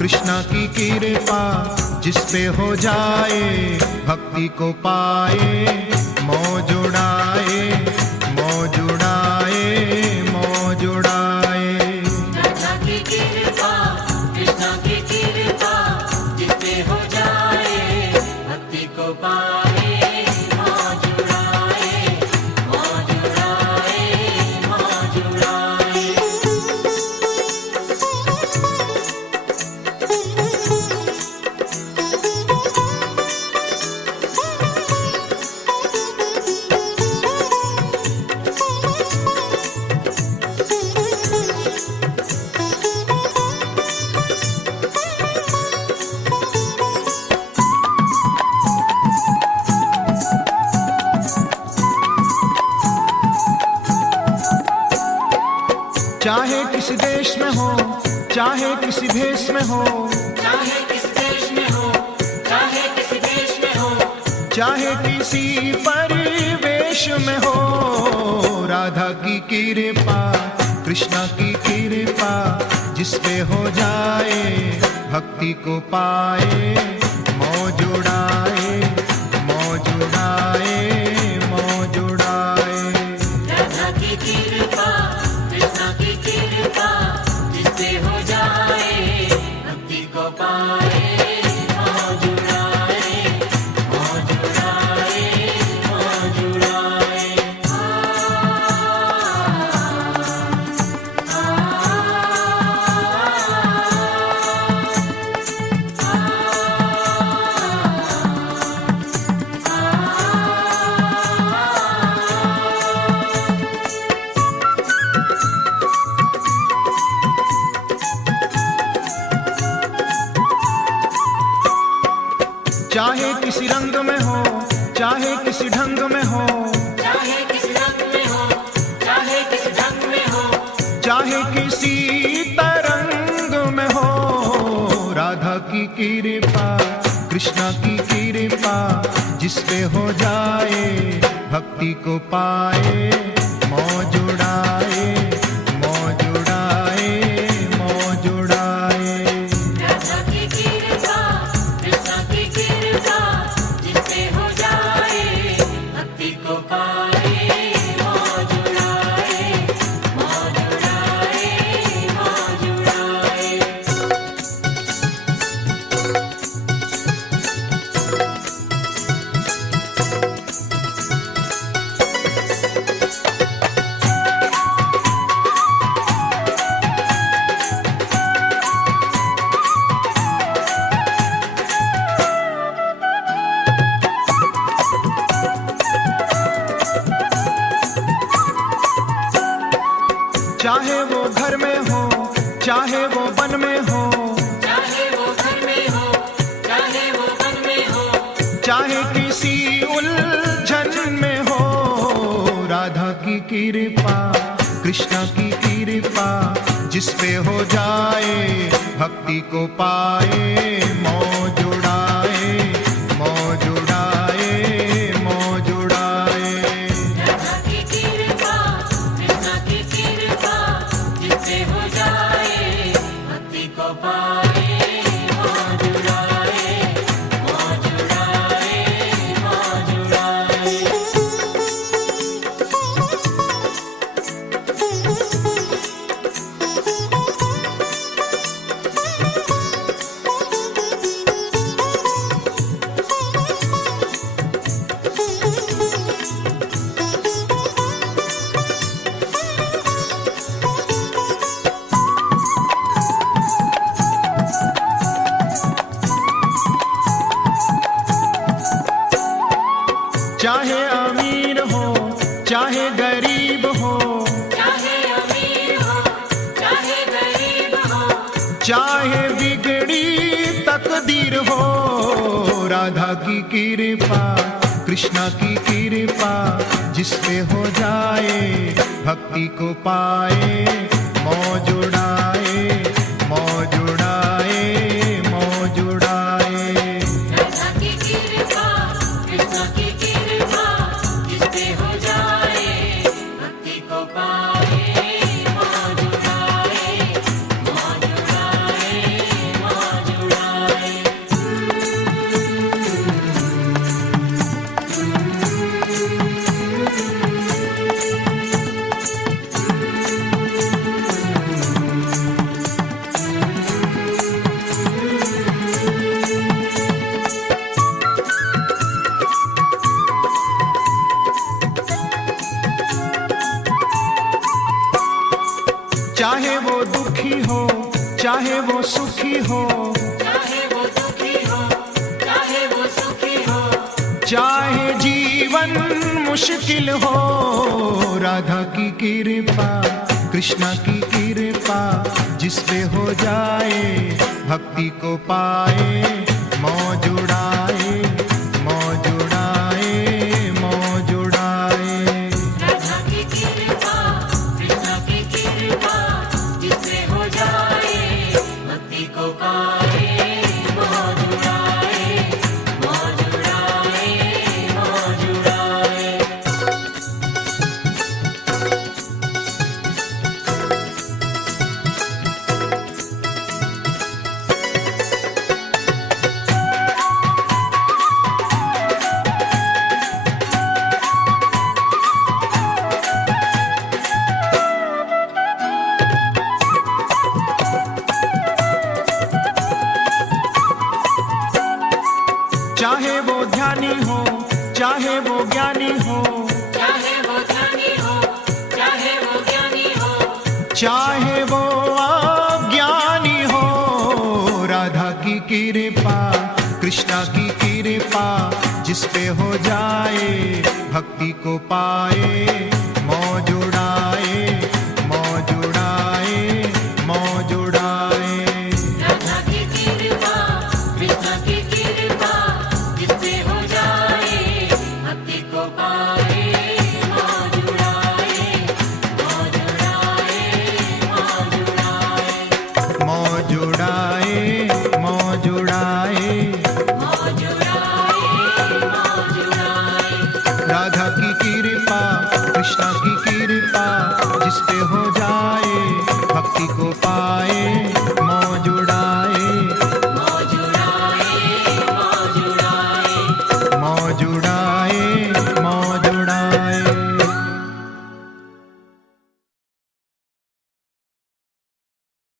कृष्णा की कृपा जिस पे हो जाए, भक्ति को पाए, मौज उड़ाए, मौज उड़ाए, मौज उड़ाए। कृष्णा की कृपा, कृष्णा की कृपा जिस पे हो जाए, भक्ति को पाए, मौज उड़ाए, मौज उड़ाए, मौज उड़ाए। चाहे किसी देश में हो, चाहे किसी भेष में हो, चाहे किस देश में हो, चाहे किस देश में हो, चाहे किसी परिवेश में हो, राधा की कृपा, कृष्णा की कृपा जिस पे हो जाए, भक्ति को पाए, मौज उड़ाए, मौज उड़ाए, मौज उड़ाए। राधा की कृपा, कृष्णा की कृपा जिस पे हो जाए, भक्ति को पाए, मौज उड़ाए, मौज उड़ाए, मौज उड़ाए। चाहे किसी रंग में हो, चाहे किसी ढंग में हो, चाहे किस रंग में हो, चाहे किस ढंग में हो, चाहे किसी तरंग में हो, राधा की कृपा, कृष्णा की कृपा जिस पे हो जाए, भक्ति को पाए, मौज उड़ाए, मौज उड़ाए, मौज उड़ाए। राधा की कृपा, कृष्णा की कृपा जिस पे हो जाए, भक्ति को पाए, मौज उड़ाए, मौज उड़ाए, मौज उड़ाए। चाहे वो घर में हो, चाहे वो वन में हो, चाहे वो घर में हो, चाहे वो वन में हो, चाहे किसी उलझन में हो, राधा की कृपा, कृष्णा की कृपा जिस पे हो जाए, भक्ति को पाए, मौज उड़ाए, मौज उड़ाए, मौज उड़ाए। राधा की कृपा, कृष्णा की कृपा जिस पे हो जाए, भक्ति को पाए, मौज उड़ाए, मौज उड़ाए, मौज उड़ाए। चाहे अमीर हो, चाहे गरीब हो, चाहे अमीर हो, चाहे गरीब हो, चाहे बिगड़ी तकदीर हो, राधा की कृपा, कृष्णा की कृपा जिस पे हो जाए, भक्ति को पाए, मौज उड़ाए, मौज उड़ाए, मौज उड़ाए। राधा की कृपा, कृष्णा की कृपा जिस पे हो जाए, भक्ति को पाए, मौज उड़ाए, मौज उड़ाए, मौज हो, चाहे वो दुखी हो, चाहे वो सुखी हो, चाहे जीवन मुश्किल हो, राधा की कृपा, कृष्णा की कृपा, जिस पे हो जाए भक्ति को पाए, मौज उड़ाए, मौज उड़ाए, मौज उड़ाए। राधा की कृपा, कृष्णा की कृपा, जिससे हो जाए भक्ति को पाए, मौज उड़ाए, मौज उड़ाए, मौज उड़ाए। चाहे वो ध्यानी हो, चाहे वो ज्ञानी हो, चाहे वो ध्यानी हो, चाहे वो ज्ञानी हो, चाहे वो अज्ञानी हो, राधा की कृपा, कृष्णा की कृपा, जिस पे हो जाए भक्ति को पाए, मौज उड़ाए।